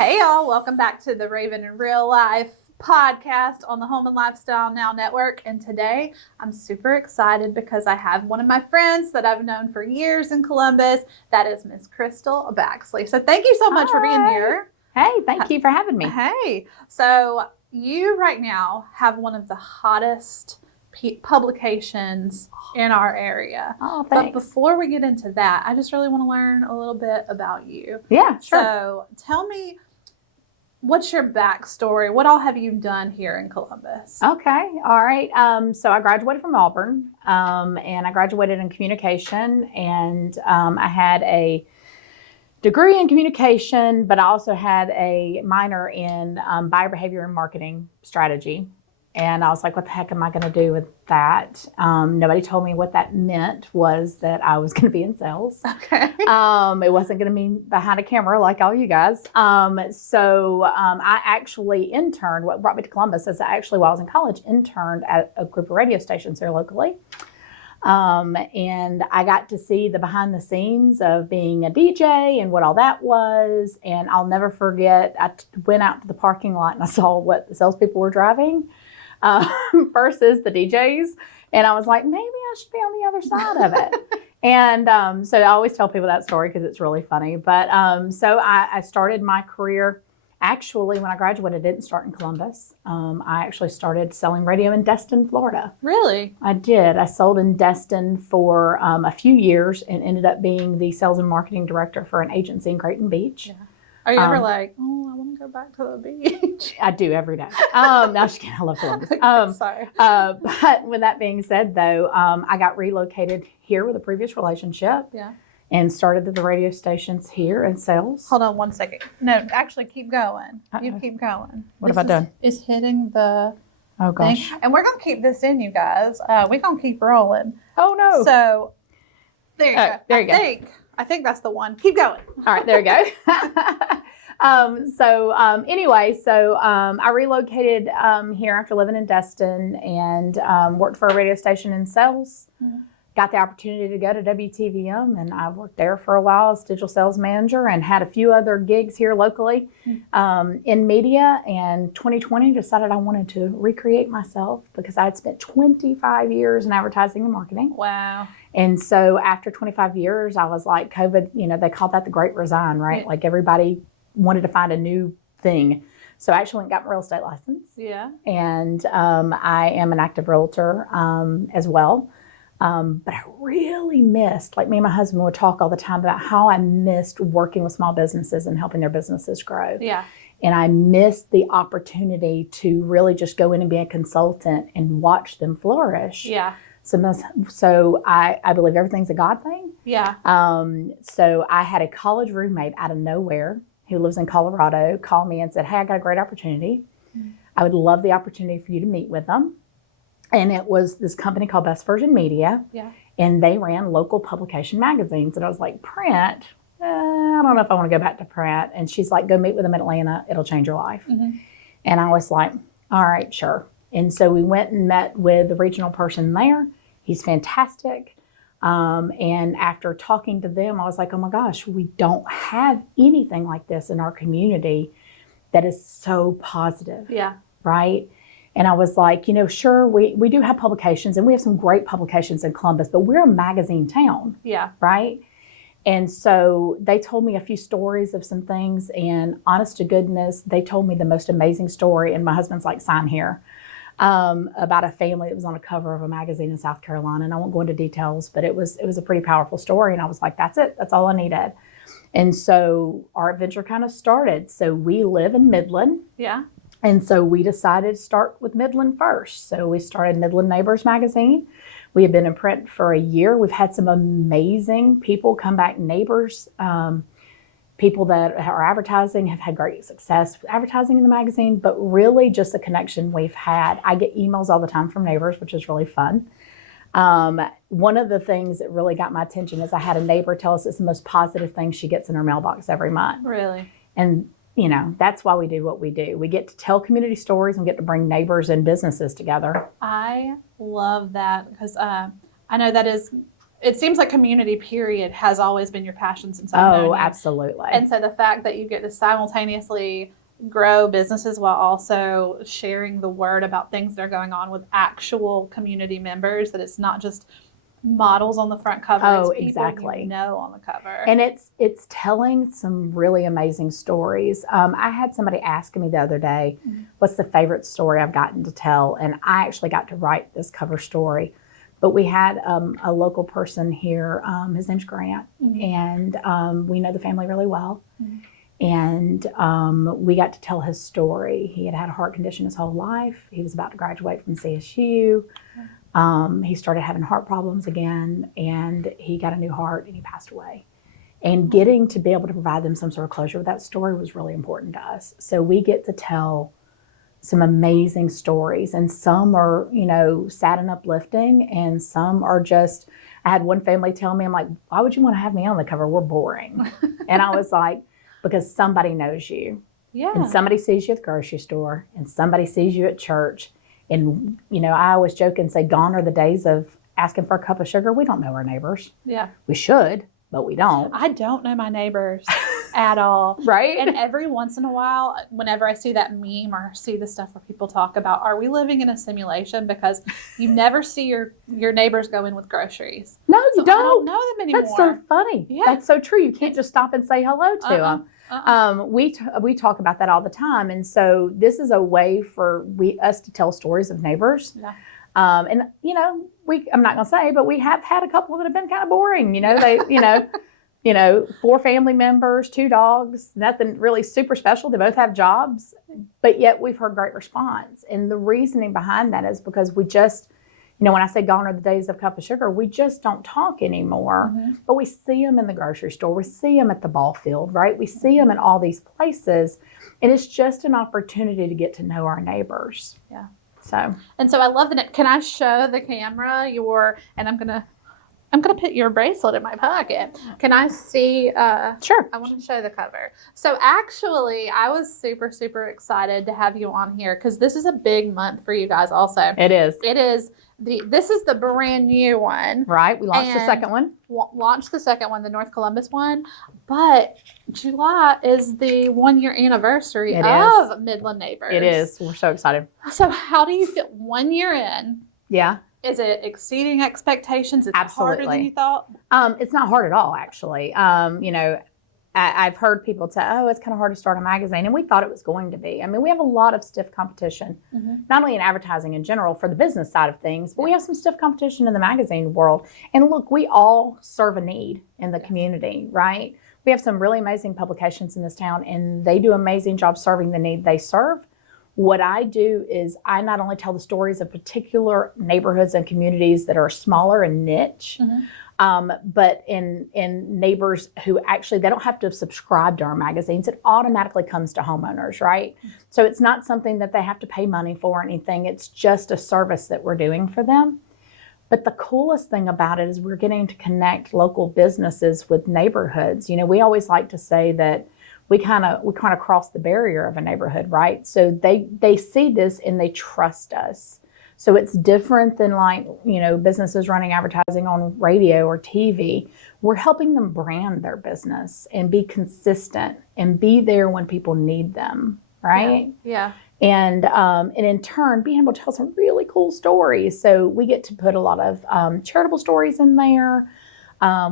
Hey y'all, welcome back to the Raven in Real Life podcast on the Home and Lifestyle Now Network. And today I'm super excited because I have one of my friends that I've known for years in Columbus. That is Miss Crystal Baxley. So thank you so much for being here. Hey, thank you for having me. Hey, so you right now have one of the hottest publications in our area. Oh, thanks. But before we get into that, I just really want to learn a little bit about you. Yeah, sure. So tell me, what's your backstory? What all have you done here in Columbus? Okay, all right. So I graduated from Auburn, and I graduated in communication, and I had a degree in communication, but I also had a minor in buyer behavior and marketing strategy. And I was like, what the heck am I going to do with that? Nobody told me what that meant was that I was going to be in sales. Okay. It wasn't going to be behind a camera like all you guys. So I actually interned. What brought me to Columbus is I actually, while I was in college, interned at a group of radio stations here locally. And I got to see the behind the scenes of being a DJ and what all that was. And I'll never forget, I went out to the parking lot and I saw what the salespeople were driving versus the DJs. And I was like, maybe I should be on the other side of it. And so I always tell people that story because it's really funny. But so I started my career. Actually, when I graduated, I didn't start in Columbus. I actually started selling radio in Destin, Florida. Really? I did. I sold in Destin for a few years and ended up being the sales and marketing director for an agency in Creighton Beach. Yeah. Are you ever like, oh, I want to go back to the beach? I do every day. No, just kidding. I love Columbus. Sorry. But with that being said, though, I got relocated here with a previous relationship. Yeah. And started at the radio stations here in sales. Hold on one second. No, actually keep going. You keep going. What have I done? It's hitting the gosh. thing. And we're going to keep this in, you guys. We're going to keep rolling. Oh, no. So, there you go. There you go. I think that's the one. Keep going. All right, there you go. Anyway, I relocated here after living in Destin and worked for a radio station in sales. Mm-hmm. Got the opportunity to go to WTVM, and I worked there for a while as digital sales manager and had a few other gigs here locally in media. And 2020 decided I wanted to recreate myself because I had spent 25 years in advertising and marketing. Wow. And so after 25 years, I was like, COVID, they called that the Great Resign, right? Yeah. Like everybody wanted to find a new thing. So I actually went and got my real estate license. Yeah. And I am an active realtor as well. But I really missed, like me and my husband would talk all the time about how I missed working with small businesses and helping their businesses grow. Yeah. And I missed the opportunity to really just go in and be a consultant and watch them flourish. Yeah. So I believe everything's a God thing. Yeah. So I had a college roommate out of nowhere who lives in Colorado call me and said, hey, I got a great opportunity. Mm-hmm. I would love the opportunity for you to meet with them. And it was this company called Best Version Media. Yeah. And they ran local publication magazines. And I was like, print? I don't know if I want to go back to print. And she's like, go meet with them in Atlanta. It'll change your life. Mm-hmm. And I was like, all right, sure. And so we went and met with the regional person there. He's fantastic. And after talking to them, I was like, oh my gosh, we don't have anything like this in our community that is so positive. Yeah. Right? And I was like, sure, we do have publications and we have some great publications in Columbus, but we're a magazine town. Yeah. Right? And so they told me a few stories of some things, and honest to goodness, they told me the most amazing story. And my husband's like, sign here, about a family that was on a cover of a magazine in South Carolina. And I won't go into details, but it was a pretty powerful story. And I was like, that's it. That's all I needed. And so our adventure kind of started. So we live in Midland. Yeah. And so we decided to start with Midland first. So we started Midland Neighbors magazine. We have been in print for a year. We've had some amazing people come back, neighbors, people that are advertising, have had great success advertising in the magazine, but really just the connection we've had. I get emails all the time from neighbors, which is really fun. One of the things that really got my attention is I had a neighbor tell us it's the most positive thing she gets in her mailbox every month. Really? And that's why we do what we do. We get to tell community stories and get to bring neighbors and businesses together. I love that because I know that is it seems like community period has always been your passion since I've known Oh, you. absolutely. And so the fact that you get to simultaneously grow businesses while also sharing the word about things that are going on with actual community members, that it's not just models on the front cover. Oh, it's people exactly. you know on the cover. And it's telling some really amazing stories. I had somebody ask me the other day, what's the favorite story I've gotten to tell? And I actually got to write this cover story. But we had a local person here, his name's Grant, and we know the family really well. And we got to tell his story. He had had a heart condition his whole life. He was about to graduate from CSU. He started having heart problems again, and he got a new heart, and he passed away. And getting to be able to provide them some sort of closure with that story was really important to us. So we get to tell some amazing stories, and some are, sad and uplifting, and some are just, I had one family tell me, I'm like, why would you want to have me on the cover? We're boring. And I was like, because somebody knows you. Yeah. And somebody sees you at the grocery store, and somebody sees you at church. And, I always joke and say, gone are the days of asking for a cup of sugar. We don't know our neighbors. Yeah. We should, but we don't. I don't know my neighbors at all. Right? And every once in a while, whenever I see that meme or see the stuff where people talk about, are we living in a simulation? Because you never see your neighbors go in with groceries. No, you So don't. I don't know them anymore. That's so funny. Yeah. That's so true. You can't just stop and say hello to them. We talk about that all the time, and so this is a way for us to tell stories of neighbors. Yeah. And I'm not going to say, but we have had a couple that have been kind of boring. They, 4 family members, 2 dogs, nothing really super special. They both have jobs, but yet we've heard great response. And the reasoning behind that is because we just, when I say gone are the days of cup of sugar, we just don't talk anymore. But we see them in the grocery store. We see them at the ball field, right? We see them in all these places. And it's just an opportunity to get to know our neighbors. Yeah. So I love that. Can I show the camera and I'm gonna put your bracelet in my pocket. Can I see? Sure. I want to show the cover. So actually, I was super, super excited to have you on here because this is a big month for you guys also. It is. It is. This is the brand new one. Right. We launched the second one. Launched the second one, the North Columbus one. But July is the 1-year anniversary of Midland Neighbors. It is. We're so excited. So how do you feel 1 year in? Yeah. Is it exceeding expectations? It's Absolutely. harder than you thought? It's not hard at all, actually. I've heard people say, oh, it's kind of hard to start a magazine. And we thought it was going to be. I mean, we have a lot of stiff competition, not only in advertising in general for the business side of things, but we have some stiff competition in the magazine world. And look, we all serve a need in the community, right? We have some really amazing publications in this town, and they do an amazing job serving the need they serve. What I do is I not only tell the stories of particular neighborhoods and communities that are smaller and niche, but in neighbors who actually, they don't have to subscribe to our magazines. It automatically comes to homeowners, right? So it's not something that they have to pay money for or anything. It's just a service that we're doing for them. But the coolest thing about it is we're getting to connect local businesses with neighborhoods. We always like to say that we kind of cross the barrier of a neighborhood, right? So they see this and they trust us. So it's different than businesses running advertising on radio or TV. We're helping them brand their business and be consistent and be there when people need them, right? Yeah. And in turn, being able to tell some really cool stories. So we get to put a lot of charitable stories in there.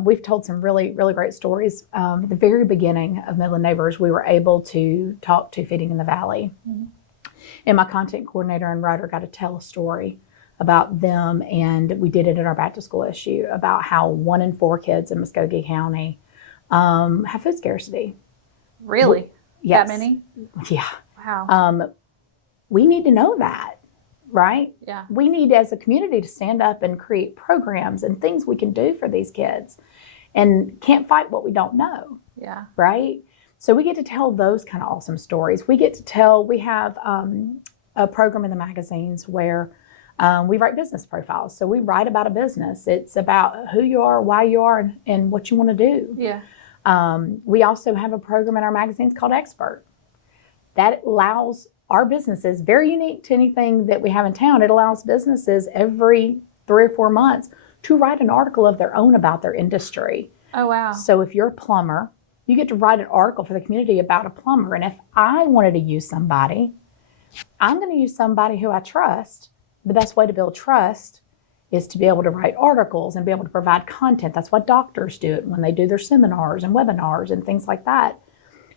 We've told some really, really great stories. At the very beginning of Midland Neighbors, we were able to talk to Feeding in the Valley. And my content coordinator and writer got to tell a story about them. And we did it in our back to school issue about how 1 in 4 kids in Muskogee County have food scarcity. Really? Yes. That many? Yeah. Wow. We need to know that. Right? Yeah. We need as a community to stand up and create programs and things we can do for these kids, and can't fight what we don't know. Yeah. Right? So we get to tell those kind of awesome stories. We have a program in the magazines where we write business profiles. So we write about a business. It's about who you are, why you are, and what you want to do. Yeah. We also have a program in our magazines called Expert that allows our businesses, very unique to anything that we have in town. It allows businesses every 3 or 4 months to write an article of their own about their industry. Oh, wow. So if you're a plumber, you get to write an article for the community about a plumber. And if I wanted to use somebody, I'm going to use somebody who I trust. The best way to build trust is to be able to write articles and be able to provide content. That's what doctors do when they do their seminars and webinars and things like that.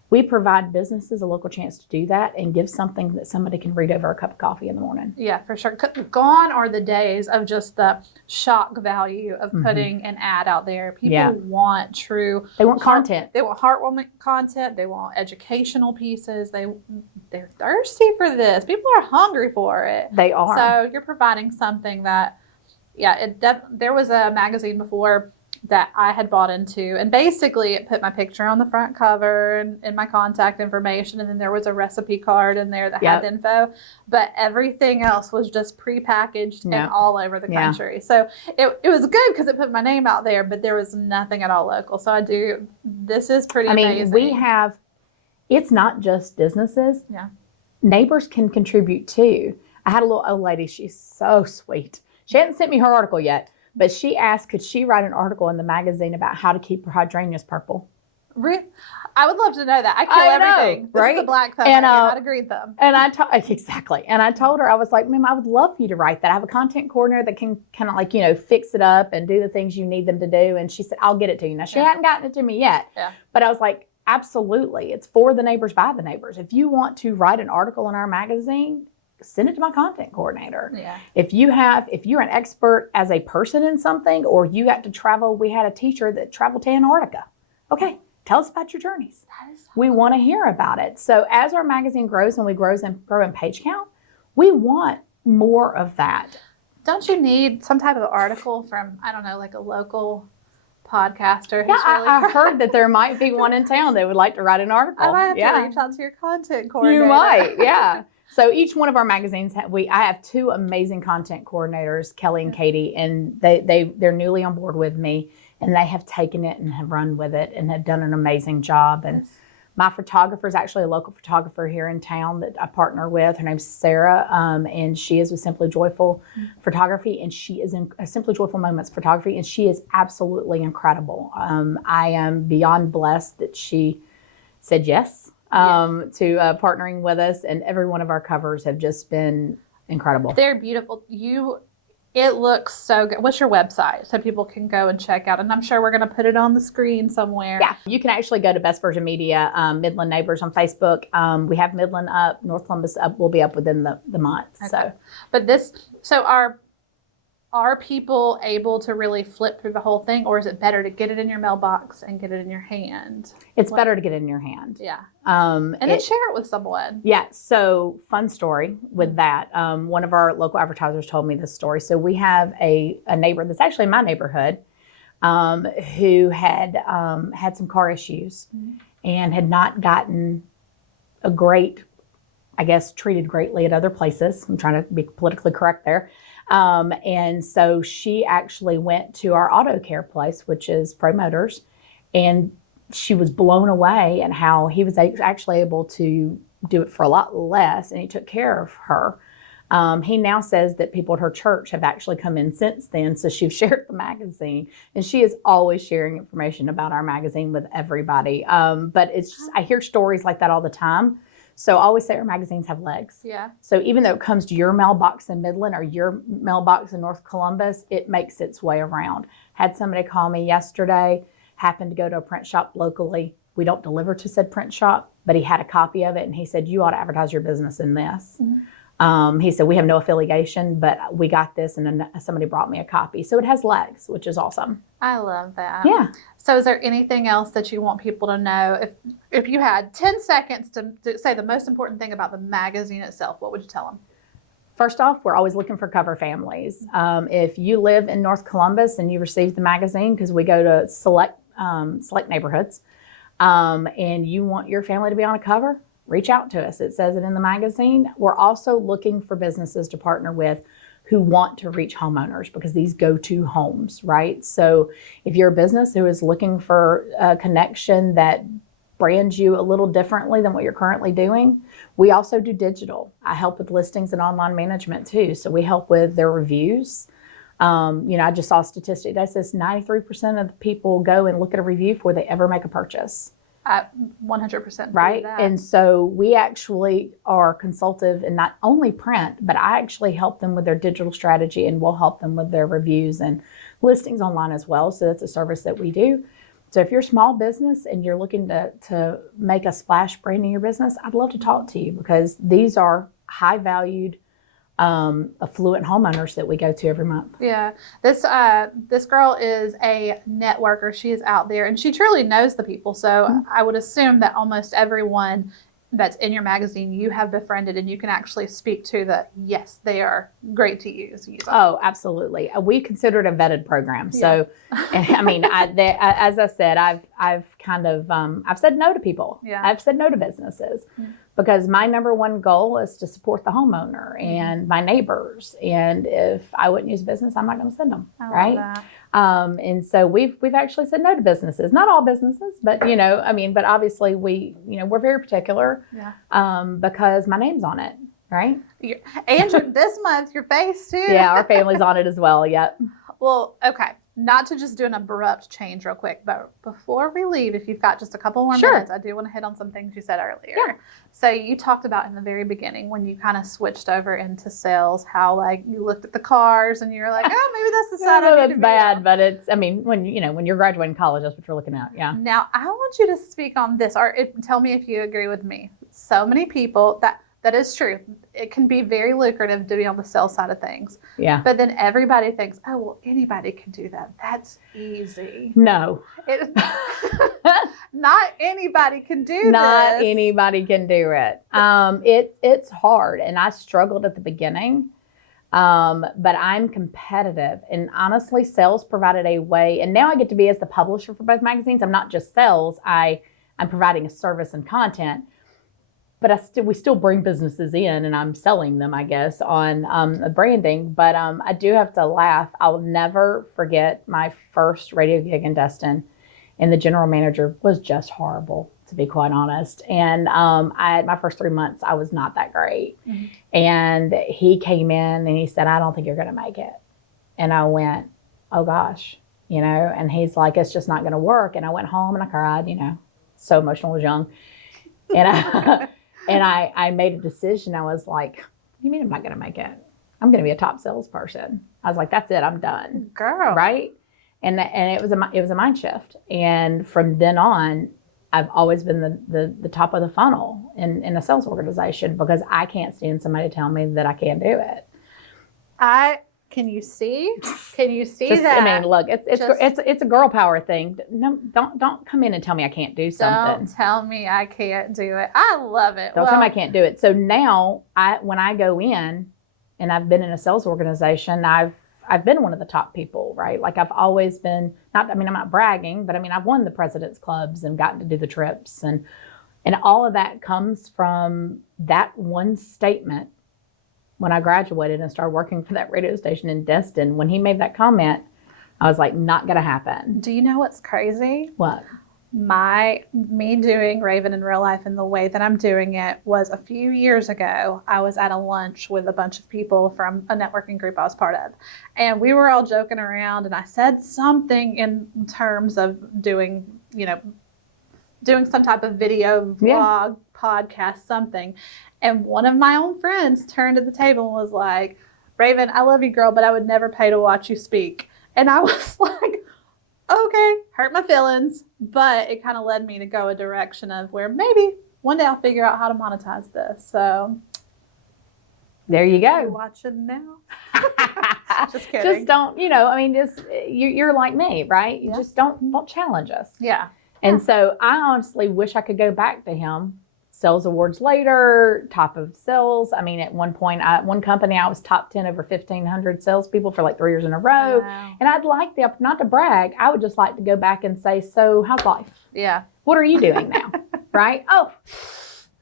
We provide businesses a local chance to do that and give something that somebody can read over a cup of coffee in the morning. Yeah, for sure. Gone are the days of just the shock value of putting an ad out there. People want true. They want content. They want heartwarming content. They want educational pieces. They're thirsty for this. People are hungry for it. They are. So you're providing something that, there was a magazine before that I had bought into, and basically it put my picture on the front cover and my contact information, and then there was a recipe card in there that had the info, but everything else was just prepackaged and all over the country. So it was good because it put my name out there, but there was nothing at all local. So this is pretty amazing. We have, it's not just businesses. Yeah. Neighbors can contribute too. I had a little old lady, she's so sweet. She hadn't sent me her article yet, but she asked, could she write an article in the magazine about how to keep her hydrangeas purple? I would love to know that. I kill everything. Right? This is a black phone. And how to greet them. And exactly. And I told her, I was like, ma'am, I would love for you to write that. I have a content coordinator that can kind of fix it up and do the things you need them to do. And she said, I'll get it to you. Now, she hadn't gotten it to me yet. Yeah. But I was like, absolutely. It's for the neighbors, by the neighbors. If you want to write an article in our magazine, send it to my content coordinator. Yeah. If you're an expert as a person in something, or you got to travel, we had a teacher that traveled to Antarctica. Okay, tell us about your journeys. We want to hear about it. So as our magazine grows and we grow in page count, we want more of that. Don't you need some type of article from, I don't know, like a local podcaster? I heard that there might be one in town that would like to write an article. I might have to reach out to your content coordinator. You might, yeah. So each one of our magazines, I have two amazing content coordinators, Kelly and Katie, and they're newly on board with me, and they have taken it and have run with it and have done an amazing job. And my photographer is actually a local photographer here in town that I partner with. Her name's Sarah, and she is with Simply Joyful Photography, and she is in Simply Joyful Moments Photography, and she is absolutely incredible. I am beyond blessed that she said yes. To partnering with us, and every one of our covers have just been incredible. They're beautiful. It looks so good. What's your website so people can go and check out? And I'm sure we're going to put it on the screen somewhere. Yeah, you can actually go to Best Version Media, Midland Neighbors on Facebook. We have Midland up, North Columbus up. We'll be up within the month. Okay. Are people able to really flip through the whole thing, or is it better to get it in your mailbox and get it in your hand? It's better to get it in your hand. Yeah. And then share it with someone. Yeah. So fun story with that. One of our local advertisers told me this story. So we have a neighbor that's actually in my neighborhood who had had some car issues and had not gotten treated greatly at other places. I'm trying to be politically correct there. And so she actually went to our auto care place, which is Pro Motors, and she was blown away at how he was actually able to do it for a lot less, and he took care of her. He now says that people at her church have actually come in since then, so she's shared the magazine, and she is always sharing information about our magazine with everybody. But it's just, I hear stories like that all the time. So I always say our magazines have legs. Yeah. So even though it comes to your mailbox in Midland or your mailbox in North Columbus, it makes its way around. Had somebody call me yesterday, happened to go to a print shop locally. We don't deliver to said print shop, but he had a copy of it, and he said, you ought to advertise your business in this. He said, we have no affiliation, but we got this, and then somebody brought me a copy. So it has legs, which is awesome. I love that. Yeah. So is there anything else that you want people to know? If you had 10 seconds to say the most important thing about the magazine itself, what would you tell them? First off, we're always looking for cover families. If you live in North Columbus and you receive the magazine, because we go to select neighborhoods, and you want your family to be on a cover, reach out to us. It says it in the magazine. We're also looking for businesses to partner with who want to reach homeowners, because these go to homes, right? So if you're a business who is looking for a connection that brands you a little differently than what you're currently doing, we also do digital. I help with listings and online management too. So we help with their reviews. I just saw a statistic that says 93% of the people go and look at a review before they ever make a purchase. I 100% Right. that. And so we actually are consultative in not only print, but I actually help them with their digital strategy, and we'll help them with their reviews and listings online as well. So that's a service that we do. So if you're a small business and you're looking to make a splash brand in your business, I'd love to talk to you, because these are high valued, affluent homeowners that we go to every month. Yeah, this girl is a networker. She is out there, and she truly knows the people. So I would assume that almost everyone that's in your magazine you have befriended, and you can actually speak to that. Yes, they are great to use. Oh, absolutely. We consider it a vetted program. So, and, I mean, as I said, I've kind of I've said no to people. Yeah. I've said no to businesses. Because my number one goal is to support the homeowner and my neighbors. And if I wouldn't use business, I'm not going to send them. I love that. And so we've actually said no to businesses, not all businesses, but but obviously we're very particular, because my name's on it. Right. And this month, your face too. Yeah. Our family's on it as well. Yep. Well, okay. Not to just do an abrupt change real quick, but before we leave, if you've got just a couple more minutes, I do want to hit on some things you said earlier. Yeah. So you talked about in the very beginning when you kind of switched over into sales, how like you looked at the cars and you were like, oh, maybe that's the side I need to that's be bad, on. but it's, I mean, when you're graduating college, that's what you're looking at. Yeah. Now, I want you to speak on this, or tell me if you agree with me. So many people, that is true. It can be very lucrative to be on the sales side of things. Yeah. But then everybody thinks, oh, well, anybody can do that. That's easy. No. Not anybody can do Not this. anybody can do it. It's hard, and I struggled at the beginning, but I'm competitive. And honestly, sales provided a way, and now I get to be as the publisher for both magazines. I'm not just sales. I'm providing a service and content. But we still bring businesses in, and I'm selling them, I guess, on branding. But I do have to laugh. I'll never forget my first radio gig in Destin, and the general manager was just horrible, to be quite honest. And my first 3 months, I was not that great. Mm-hmm. And he came in and he said, I don't think you're going to make it. And I went, oh gosh, and he's like, it's just not going to work. And I went home and I cried, so emotional, I was young. And And I made a decision. I was like, what do you mean I'm not going to make it? I'm going to be a top salesperson. I was like, that's it. I'm done. Girl. Right? And it was a mind shift. And from then on, I've always been the top of the funnel in a sales organization, because I can't stand somebody tell me that I can't do it. Can you see? Can you see Just, that? I mean, look, it's a girl power thing. No, don't come in and tell me I can't do something. Don't tell me I can't do it. I love it. Don't tell me I can't do it. So now when I go in, and I've been in a sales organization, I've been one of the top people, right? Like I've always been, I'm not bragging, but I've won the president's clubs and gotten to do the trips, and all of that comes from that one statement. When I graduated and started working for that radio station in Destin, when he made that comment, I was like, not going to happen. Do you know what's crazy? What? Me doing Raven in real life and the way that I'm doing it was a few years ago. I was at a lunch with a bunch of people from a networking group I was part of. And we were all joking around, and I said something in terms of doing some type of video, vlog, podcast, something. And one of my own friends turned to the table and was like, Raven, I love you, girl, but I would never pay to watch you speak. And I was like, okay, hurt my feelings. But it kind of led me to go a direction of where maybe one day I'll figure out how to monetize this. So there you go. Watching now. Just kidding. Just don't, you're like me, right? You just don't challenge us. Yeah. And so I honestly wish I could go back to him. Sales awards later, top of sales. At one point, one company, I was top 10 over 1,500 salespeople for like 3 years in a row. Wow. And I'd like not to brag, I would just like to go back and say, so how's life? Yeah. What are you doing now? Right? Oh,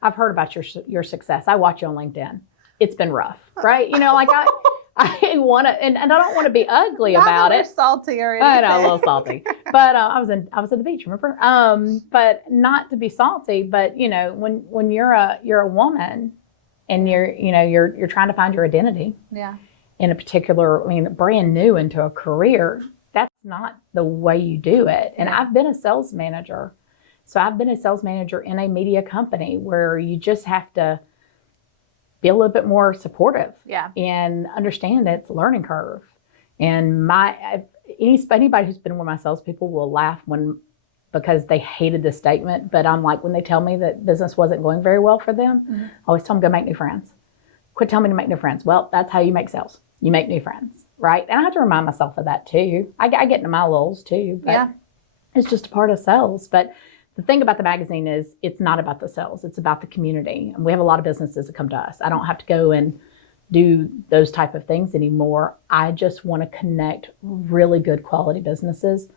I've heard about your success. I watch you on LinkedIn. It's been rough, right? I want to, and I don't want to be ugly about it. Salty or anything. I know, a little salty, but I was at the beach, remember? But not to be salty, but when you're a woman and you're trying to find your identity. Yeah. in a particular, brand new into a career, that's not the way you do it. And I've been a sales manager. So I've been a sales manager in a media company where you just have to be a little bit more supportive and understand that it's a learning curve. And anybody who's been one of my salespeople will laugh because they hated this statement. But I'm like, when they tell me that business wasn't going very well for them, I always tell them, go make new friends. Quit telling me to make new friends. Well, that's how you make sales. You make new friends, right? And I have to remind myself of that too. I get into my lulls too, but it's just a part of sales. But the thing about the magazine is it's not about the sales. It's about the community. And we have a lot of businesses that come to us. I don't have to go and do those type of things anymore. I just want to connect really good quality businesses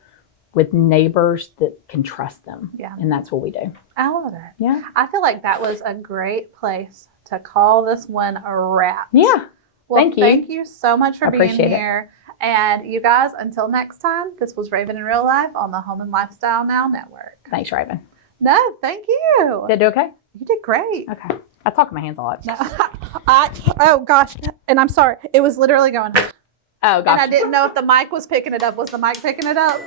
with neighbors that can trust them. Yeah. And that's what we do. I love it. Yeah. I feel like that was a great place to call this one a wrap. Yeah. Well, thank you. Thank you so much for being Appreciate here. And you guys, until next time, this was Raven in Real Life on the Home and Lifestyle Now Network. Thanks, Raven. No, thank you. Did I do okay? You did great. Okay. I talk with my hands a lot. No, oh gosh, and I'm sorry. It was literally going. Oh gosh. And I didn't know if the mic was picking it up. Was the mic picking it up?